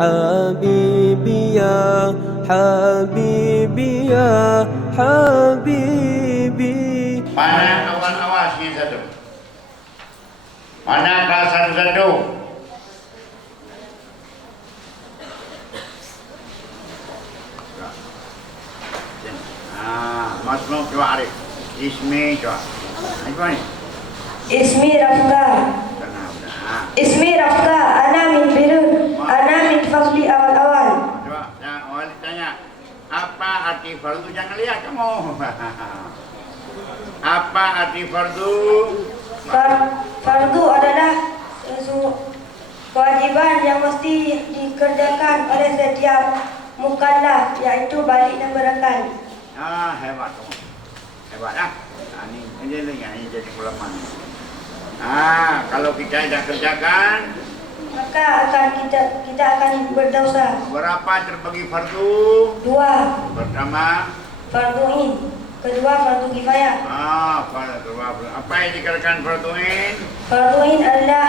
حبيبي يا حبيبي يا حبيبي. Mana awas-awas ini satu. Mana kelas satu-satu. Mas Nur coba Arif. Ismi coba. Apa ni? Ismi Rafka. Ismi Rafka. Ana min Birun. Ana min Fadli awal-awal. Coba, awal tanya. Apa arti fardu? Jangan lihat kamu. Apa arti fardu? Fardu adalah kewajiban yang mesti dikerjakan oleh setiap mukallaf, yaitu balik dan berakal. Hebat kamu. Hebat lah. Ini jadi ulama. Kalau kita tidak kerjakan, maka kita akan berdosa. Berapa terbagi fardu? 2. Pertama, Fardu in. Kedua, fardu kifayah. fardu. Apa yang dikatakan fardu in? Fardu in adalah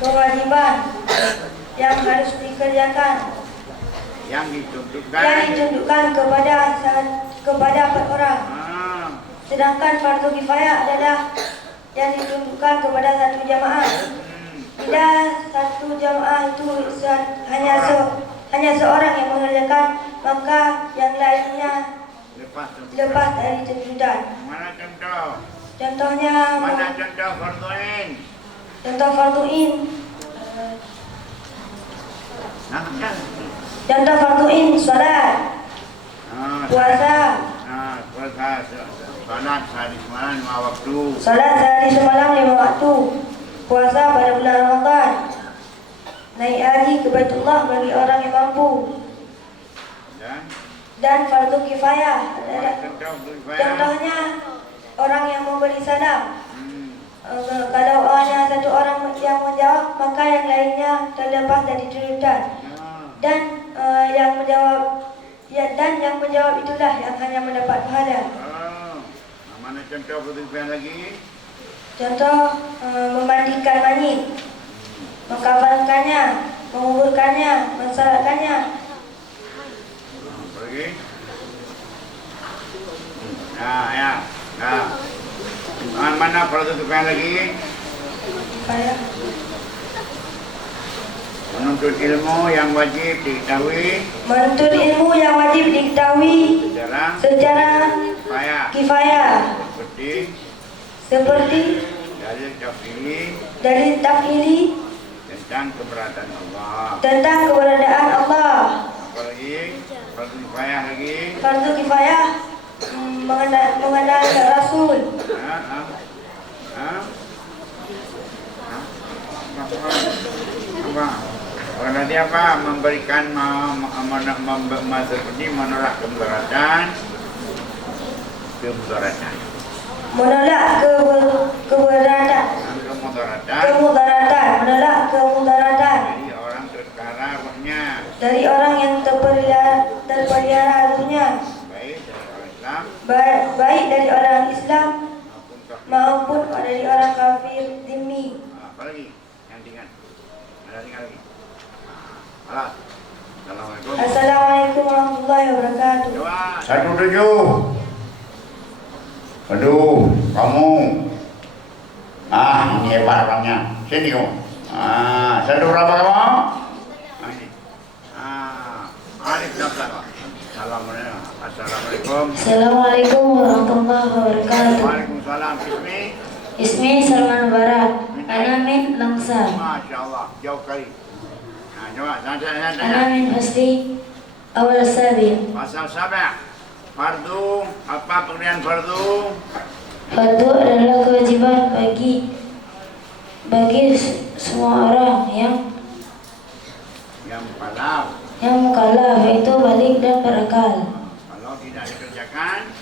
kewajiban yang harus dikerjakan, Yang ditunjukkan. kepada 4 orang. Sedangkan fardu kifayah adalah yang ditunjukkan kepada satu jamaah. Bila satu jamaah itu hanya seorang yang mengerjakan, maka yang lainnya lepas dari tuntutan. Mana contoh? Contohnya, Mana contoh fardu in? contoh fardu in. Contoh fardu in, salat, puasa. Puasa, salat sehari semalam 5 waktu. Salat sehari semalam 5 waktu. Puasa pada bulan Ramadan. Naik haji ke Baitullah bagi orang yang mampu. Dan fardu kifayah adalah contohnya orang yang memberi salam. Kalau hanya satu orang yang menjawab, maka yang lainnya terlepas dari tuntutan. Dan yang menjawab itulah yang hanya mendapat pahala. Mana contoh fardu kifayah lagi? Contoh memandikan mayit, mengkafankannya, menguburkannya, mensalatkannya. Lagi? Mana fardu kifayah lagi? Menuntut ilmu yang wajib diketahui. Menuntut ilmu yang wajib diketahui secara kifayah. Seperti dalil tafsili tentang keberadaan Allah. Apalagi fardu kifayah lagi. Fardu kifayah mengenal Rasul. Nanti apa? Memberikan seperti menolak kemudaratan. Menolak kemudaratan. Menolak kemudaratan. Dari orang yang terpelihara ruhnya. Baik dari orang Islam maupun dari orang kafir zimmi. Apa lagi? Yang ringan. Ada ringan lagi. Assalamualaikum warahmatullahi wabarakatuh. 17. Aduh, kamu. Ini hebat orangnya. Sini kamu. Satu berapa kamu? Ini. Alif Nafsah. Assalamualaikum. Assalamualaikum warahmatullahi wabarakatuh. Waalaikumsalam. Ismi Salman Barat. Ana min Langsar. Masya Allah, jauh kali. Coba, Ana tanya. min Fasli awal sabi. Pasal sabar. Fardu, apa pengertian fardu? Fardu adalah kewajiban bagi semua orang yang mukallaf, yaitu balik dan berakal. Kalau tidak dikerjakan,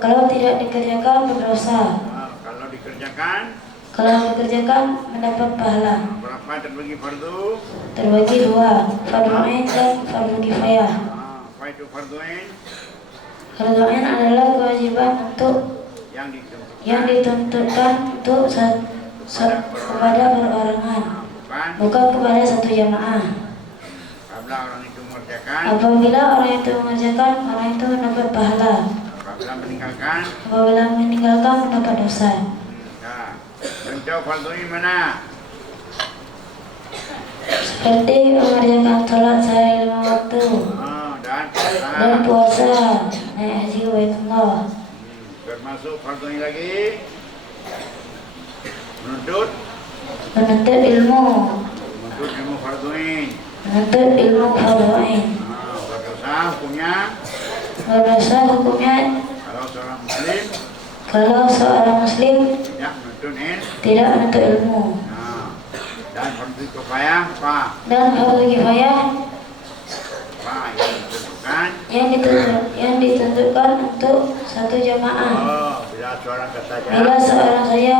kalau tidak dikerjakan berdosa. Kalau dikerjakan mendapat pahala. berapa terbagi fardu? Terbagi 2, fardu ain dan fardu kifayah. Apa itu fardu ain? Fardu ain adalah kewajiban yang dituntutkan untuk kepada perorangan. bukan kepada satu jamaah. Apabila orang itu mengerjakan, Apabila orang itu mengerjakan, orang itu mendapat pahala. apabila meninggalkan. Apabila meninggalkan, mendapat dosa. Nah, contoh fardu ini mana? Seperti mengerjakan sholat sehari 5 waktu dan puasa, naik haji ke Baitullah. Termasuk fardu ini lagi menuntut Ilmu fardu ini. menuntut ilmu fardu ain. Berdosa hukumnya Berdosa hukumnya kalau seorang muslim kalau seorang muslim tidak menuntut ilmu. dan fardu kifayah apa? Dan fardu kifayah yang ditentukan untuk satu jamaah. Bila seorang Bila seorang saya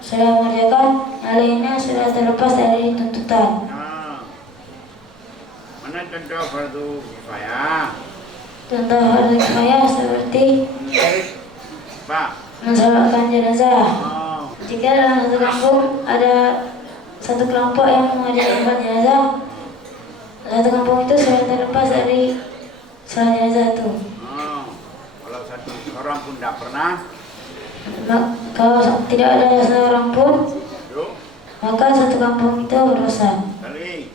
sudah mengerjakan, hal lainnya sudah terlepas dari tuntutan. Mana contoh fardu kifayah? Contoh fardu kifayah seperti Pak. mensolatkan jenazah. Jika dalam satu kampung ada satu kelompok yang mengerjakan jenazah, satu kampung itu sudah terlepas dari sholat jenazah itu. Kalau satu orang pun tidak pernah, Kalau tidak ada seorang pun, maka satu kampung itu berdosa. kali.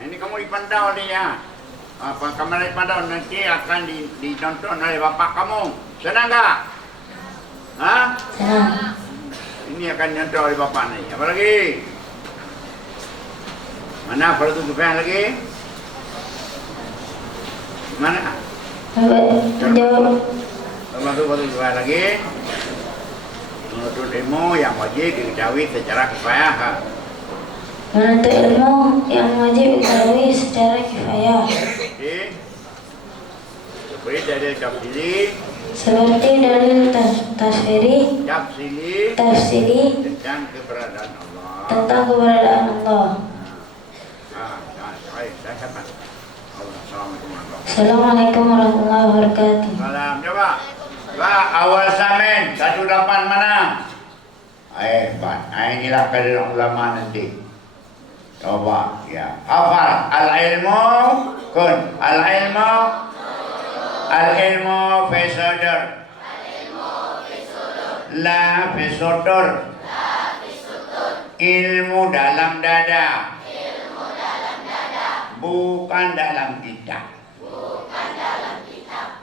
Ini kamu dipantau dia. Apa kamera dipantau nanti akan ditonton oleh bapak kamu. Senang tak? Hah? Senang. Ini akan ditonton oleh bapak nih. Apa lagi? Mana fardu kifayah lagi? Mana? Menjawab. Termasuk fardu kifayah lagi. Menuntut ilmu yang wajib diketahui secara kifayah. Menuntut ilmu yang wajib diketahui secara kifayah. Seperti dalil tafsiri, tafsiri tentang keberadaan Allah. Assalamualaikum warahmatullahi wabarakatuh. Salam, coba. Pak, awal samen 18 mana? Pak, inilah kalian ulama nanti. Coba, ya. Hafal al-ilmu fi sadr. La fi sudur. Ilmu dalam dada. Bukan dalam kitab.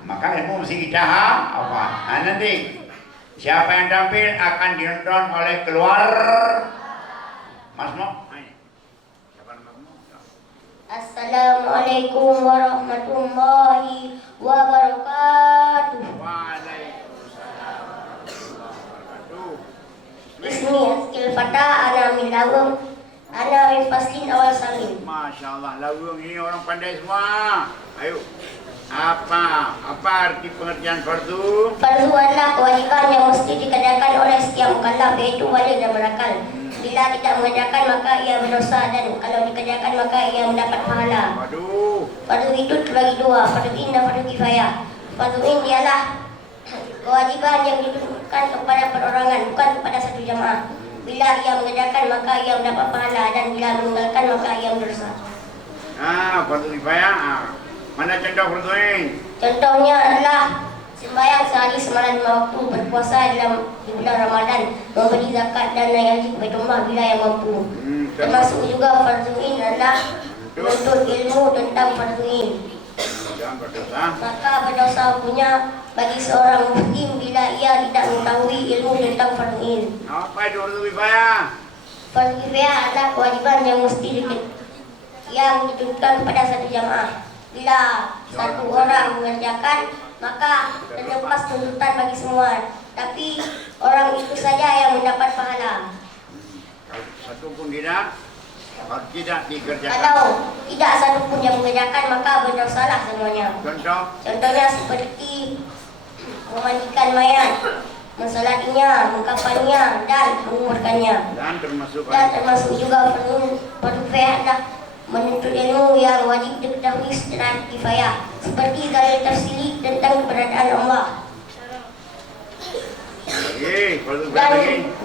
Maka ilmu mesti kita apa? Nanti siapa yang tampil akan ditonton oleh keluar Mas Mo. Assalamualaikum warahmatullahi wabarakatuh. Waalaikumsalam warahmatullahi wabarakatuh. Ismi Askil Fatah, ana min Lawang, ana min Faslin awal salim. Masya Allah, Lawang ini orang pandai semua. Ayo. Apa arti pengertian fardu? Fardu adalah kewajiban yang mesti dikerjakan oleh setiap mukallaf, yaitu wajib dan berakal. Bila tidak mengerjakan maka ia berdosa, dan kalau dikerjakan maka ia mendapat pahala. Fardu itu terbagi dua, fardu in dan fardu kifayah. Fardu in ialah kewajiban yang ditujukan kepada perorangan, bukan kepada satu jamaah. Bila ia mengerjakan maka ia mendapat pahala, dan bila meninggalkan maka ia berdosa. Fardu kifayah. Mana contoh fardu in? Contohnya adalah sembahyang sehari semalam 5 waktu, berpuasa di bulan Ramadan, memberi zakat dan naik haji ke Baitullah bila yang mampu. Termasuk juga fardu in adalah menuntut ilmu tentang fardu in. Maka berdosa hukumnya bagi seorang muslim bila ia tidak mengetahui ilmu tentang fardu in. Apa itu fardu kifayah? Fardu kifayah adalah kewajiban yang mesti yang ditujukan pada satu jamaah. Bila satu orang mengerjakan maka terlepas tuntutan bagi semua, tapi orang itu saja yang mendapat pahala. Satu pun tidak dikerjakan. Kalau tidak satu pun yang mengerjakan maka berdosalah semuanya. Contohnya seperti memandikan mayat, mensolatinya, mengkafannya, dan menguburkannya. Dan termasuk juga fardu kifayah menuntut ilmu yang wajib diketahui secara kifayah, seperti dalil tafsiri tentang keberadaan Allah.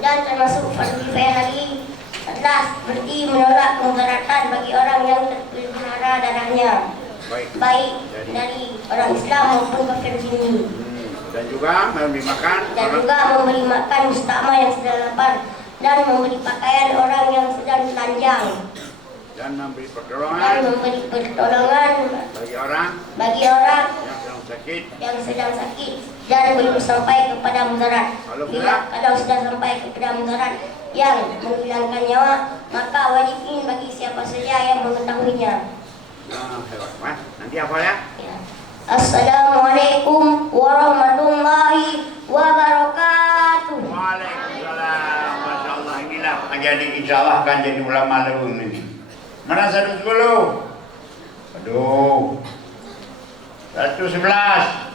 Dan termasuk fardu kifayah lagi adalah seperti menolak kemudaratan bagi orang yang terpelihara darahnya, baik dari orang Islam maupun kafir sini. Dan juga memberi makan musta'ma yang sedang lapar, dan memberi pakaian orang yang sedang telanjang, dan memberi pertolongan bagi orang yang sedang sakit dan belum sampai kepada mudarat. Kalau sudah sampai kepada mudarat yang menghilangkan nyawa, maka wajib bagi siapa saja yang mengetahuinya. Nanti apa ya? Assalamualaikum warahmatullahi wabarakatuh. Waalaikumsalam. Masya Allah, inilah jadi insyaallah akan jadi ulama leweng ini. Mana 110? Aduh. 111.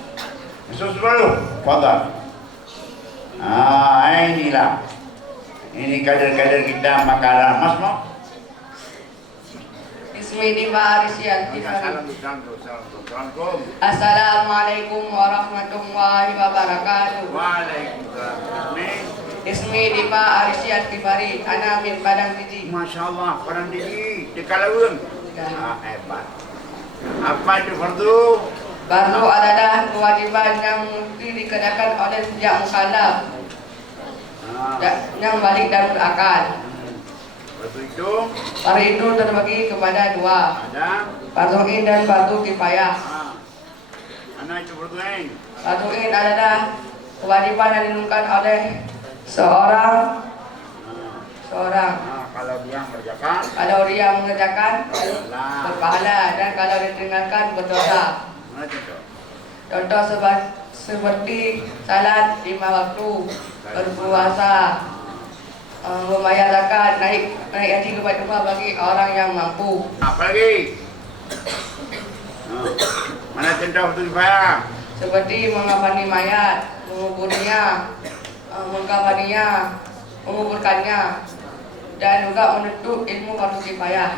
110. Fadal. Inilah. Ini kader-kader kita Makassar. Mas mau? Assalamualaikum warahmatullahi wabarakatuh. Waalaikumsalam. Ismi Diva Arsyad Tifari, ana min Padang Tiji. Masya Allah, Padang Tiji, di Kalawun. Hebat. Apa itu fardu? Fardu adalah kewajiban yang mesti dikerjakan oleh sejak mukallaf yang balik dan berakal. Fardu itu? Fardu itu terbagi kepada dua. Ada? Fardu in dan fardu kifayah. Mana itu fardu in? Fardu in adalah kewajiban yang dilakukan oleh seorang. Kalau dia mengerjakan, berpahala, dan kalau ditinggalkan berdosa. Contoh seperti salat 5 waktu, berpuasa, membayar zakat, naik haji ke Bait Allah bagi orang yang mampu. Apa lagi? Mana contoh fardu kifayah? Seperti mengafani mayat, menguburnya, mengkafaninya, menguburkannya, dan juga menuntut ilmu fardu kifayah.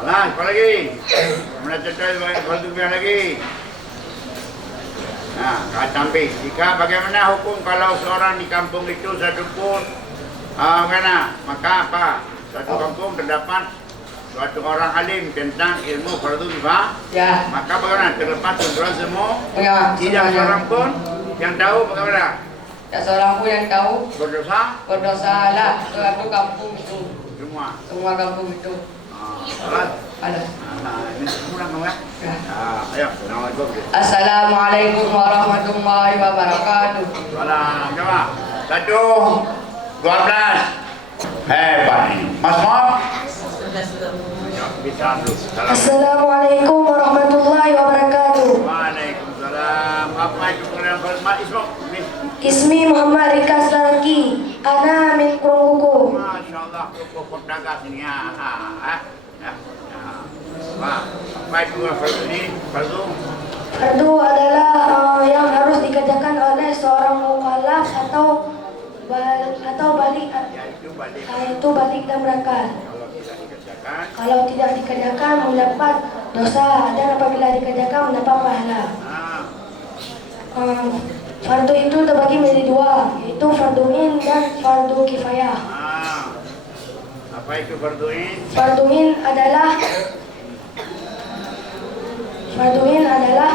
Apa lagi? Mana contoh fardu kifayah lagi? Sampai jika bagaimana hukum kalau seorang di kampung itu satu pun maka apa? Satu kampung terdapat suatu orang alim tentang ilmu fardu kifayah. Ya. Maka bagaimana? Terlepas tujuan semua. Ya, Tidak seorang pun yang tahu bagaimana? Tak seorang pun yang tahu Berdosa lah suatu kampung itu. Semua kampung itu. Ada. Ini kurang ya? Ya. Ayo, Assalamualaikum. Assalamualaikum warahmatullahi wabarakatuh. Salam, coba. 1, 12. Hebat ini. Mas Mok? Bisa dulu. Assalamualaikum warahmatullahi wabarakatuh. Waalaikumsalam. Apa itu kalian bermak Ismok? Ismi Muhammad Rika Saraki, ana min Kurungkuku. Masya Allah, kuku dagang ini ya. Apa itu fardu ini? Fardu? Fardu adalah yang harus dikerjakan oleh seorang mukallaf atau balik dan berakal. Kalau tidak dikerjakan mendapat dosa, dan apabila dikerjakan mendapat pahala. Fardu itu terbagi menjadi dua, yaitu fardu in dan fardu kifayah. Apa itu fardu in? Fardu in adalah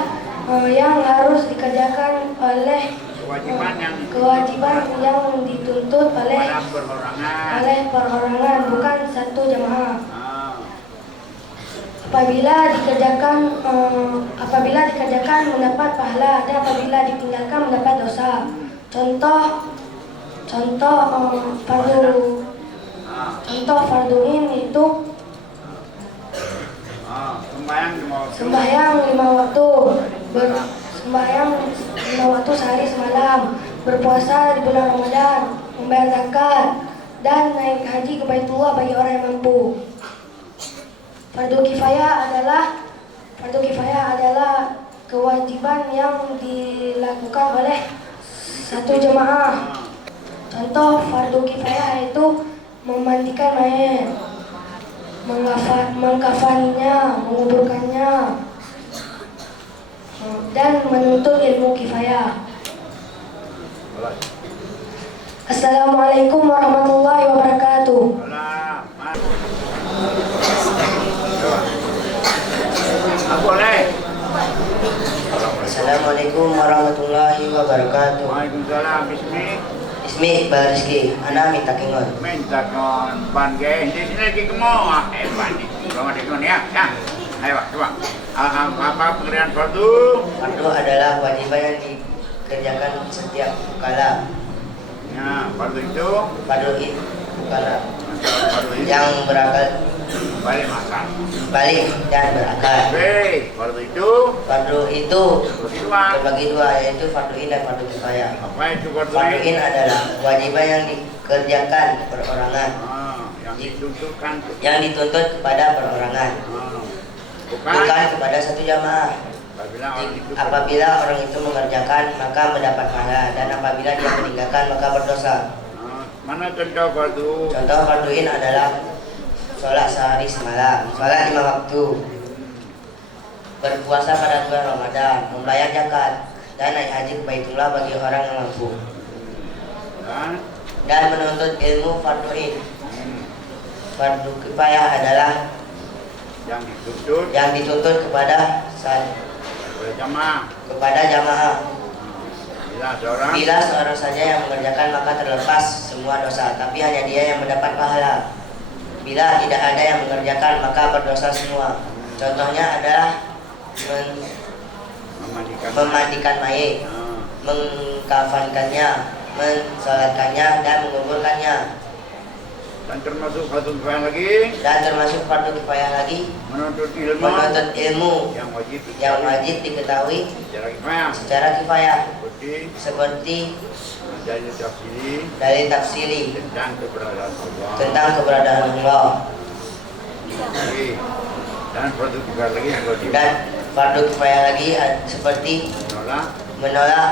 yang harus dikerjakan oleh kewajiban yang dituntut oleh perorangan, bukan satu jamaah. Apabila dikerjakan mendapat pahala, dan apabila ditinggalkan mendapat dosa. Contoh fardu in itu sembahyang 5 waktu, sembahyang 5 waktu sehari semalam, berpuasa di bulan Ramadan, membayar zakat, dan naik haji ke Baitullah bagi orang yang mampu. Fardu kifayah adalah kewajiban yang dilakukan oleh satu jemaah. Contoh fardu kifayah yaitu memandikan mayat, mengkafaninya, menguburkannya, dan menuntut ilmu kifayah. Assalamualaikum warahmatullahi wabarakatuh. Boleh. Assalamualaikum warahmatullahi wabarakatuh. Waalaikumsalam. Ismi Iqbal Rizki, ana minta kingon. Minta kon ban ge. Di sini lagi kemo. Ban ni. Kamu dengar ya. Ya. Ayo, coba. Apa pengertian fardu? Fardu adalah kewajiban yang dikerjakan setiap kala. Ya, fardu itu. Fardu itu kala Fardu itu. yang berakal Balik makan. balik dan berakal. Baik, fardu itu. Fardu itu Kedua. terbagi dua, yaitu fardu in dan fardu kifayah. Apa itu fardu Fardu ini? in adalah kewajiban yang dikerjakan perorangan, Yang dituntutkan. yang dituntut kepada perorangan, bukan kepada satu jamaah. Apabila orang itu Apabila orang itu mengerjakan maka mendapat pahala, dan apabila dia meninggalkan maka berdosa. mana contoh fardu? Contoh fardu in adalah sholat sehari semalam, sholat 5 waktu, berpuasa pada bulan Ramadan, membayar zakat, dan naik haji ke Baitullah bagi orang yang mampu, dan menuntut ilmu fardu in. Fardu kifayah adalah yang dituntut yang dituntut kepada oleh jamaah. jamaah. Bila seorang Bila seorang saja yang mengerjakan maka terlepas semua dosa, tapi hanya dia yang mendapat pahala. Bila tidak ada yang mengerjakan maka berdosa semua. Contohnya adalah memandikan mayit, mengkafankannya, mensolatkannya, dan menguburkannya. dan termasuk fardu kifayah lagi Dan termasuk fardu kifayah lagi menuntut menuntut ilmu yang wajib yang wajib diketahui secara kifayah secara kifayah, seperti seperti dalil tafsiri dalil tafsiri tentang keberadaan Allah. tentang keberadaan Allah. Dan fardu kifayah lagi seperti Dan fardu kifayah lagi seperti menolak menolak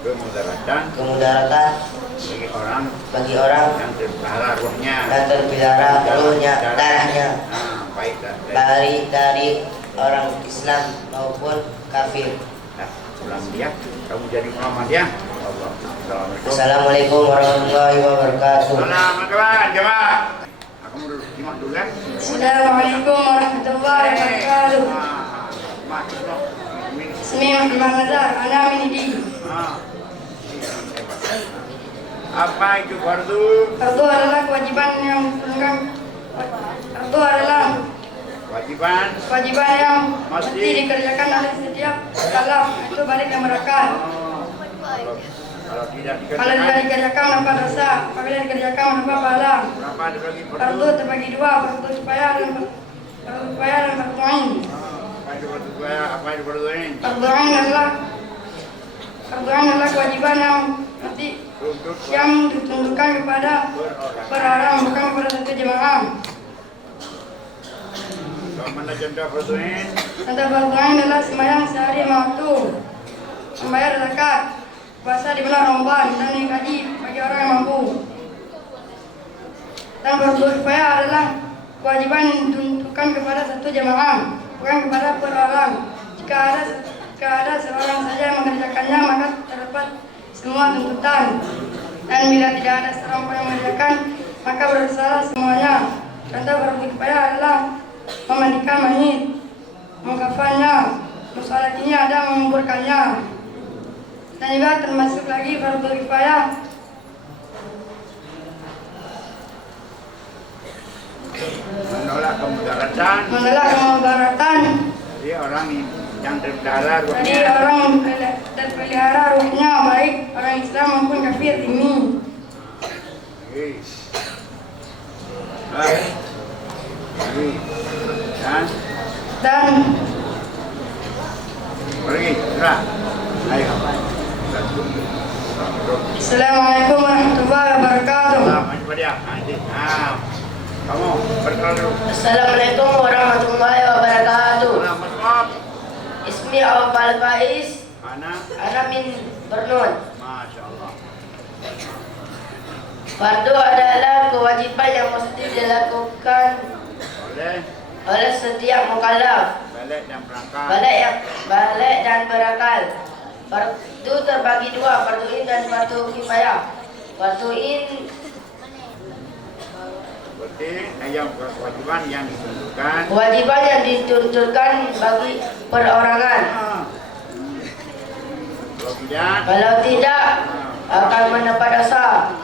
kemudaratan kemudaratan bagi orang bagi orang yang terpelihara ruhnya dan terpelihara ruhnya, darahnya, baik dari orang Islam maupun kafir. pulang dia kamu jadi Muhammad ya Allah. Assalamualaikum. Assalamualaikum warahmatullahi wabarakatuh. Selamat kawan jemaah. Aku mau dulu simak dulu kan. Assalamualaikum warahmatullahi wabarakatuh. Ismi Muhammad Nazar, ana minidi. Apa itu fardu? Fardu adalah kewajiban yang Fardu adalah Kewajiban kewajiban yang Mesti. mesti dikerjakan oleh setiap kalaf, itu balik dan berakal. Kalau tidak Kalau tidak dikerjakan mendapat dosa, apabila dikerjakan mendapat pahala. berapa ada bagi Fardu terbagi dua, fardu kifayah dan fardu ain. Apa itu fardu kifayah? Apa itu fardu ain? Fardu ain adalah kewajiban yang ditentukan kepada orang, bukan kepada satu jemaah. Kalau mana contoh fardu ain? Contoh fardu ain adalah sembahyang sehari 5 waktu, membayar zakat, puasa di bulan Ramadan, dan naik haji bagi orang yang mampu. Dan fardu kifayah adalah kewajiban yang ditentukan kepada satu jemaah, bukan kepada per orang. Jika ada seorang saja yang mengerjakannya, maka terdapat semua tuntutan. Dan bila tidak ada seorang pun yang mengerjakan, maka bersalah semuanya. Contoh fardu kifayah adalah memandikan mayit, mengkafannya, mensolatinya, dan menguburkannya. Dan juga termasuk lagi fardu kifayah Menolak kemudaratan dari dari orang yang terpelihara ruhnya. orang terpelihara ruhnya, baik orang Islam maupun kafir ini. Dan Pergi, sudah. Ayo. Assalamualaikum warahmatullahi wabarakatuh. Jumpa dia. Nanti. Kamu berkenalan dulu. Assalamualaikum warahmatullahi wabarakatuh. Maaf. Ismi Awal Faiz, Mana? ana min Bernun. Masya Allah. Fardu adalah kewajiban yang mesti dilakukan oleh setiap mukallaf, Balik dan berangkat. balik dan berakal. Fardu terbagi dua, fardu in dan fardu kifayah. Farduin Seperti yang kewajiban yang ditentukan. kewajiban yang dituntutkan bagi perorangan. Kalau tidak, Akan mendapat dosa.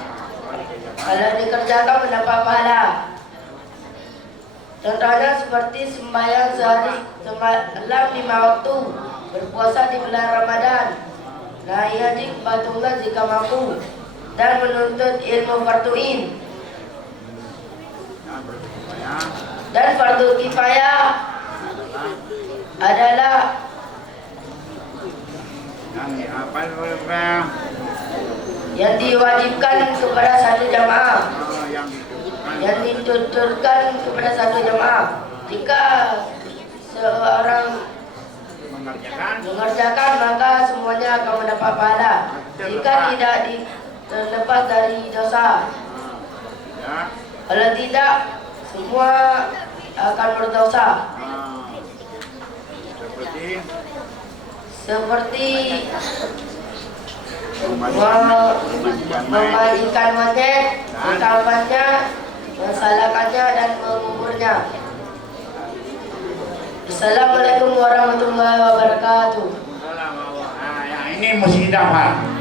Kalau dikerjakan mendapat pahala. Contohnya seperti sembahyang sehari semalam 5 waktu, berpuasa di bulan Ramadan, naik haji ke Baitullah jika mampu, dan menuntut ilmu farduin. Dan fardu kifayah adalah yang diwajibkan kepada satu jamaah, yang dituturkan kepada satu jamaah. Jika seorang mengerjakan maka semuanya akan mendapat pahala. Jika tidak terlepas dari dosa. Kalau tidak, semua akan berdosa. Seperti memandikan mayat, mengkafannya, mensalahkannya dan menguburnya. Assalamualaikum warahmatullahi wabarakatuh. Ini mesti dihafal.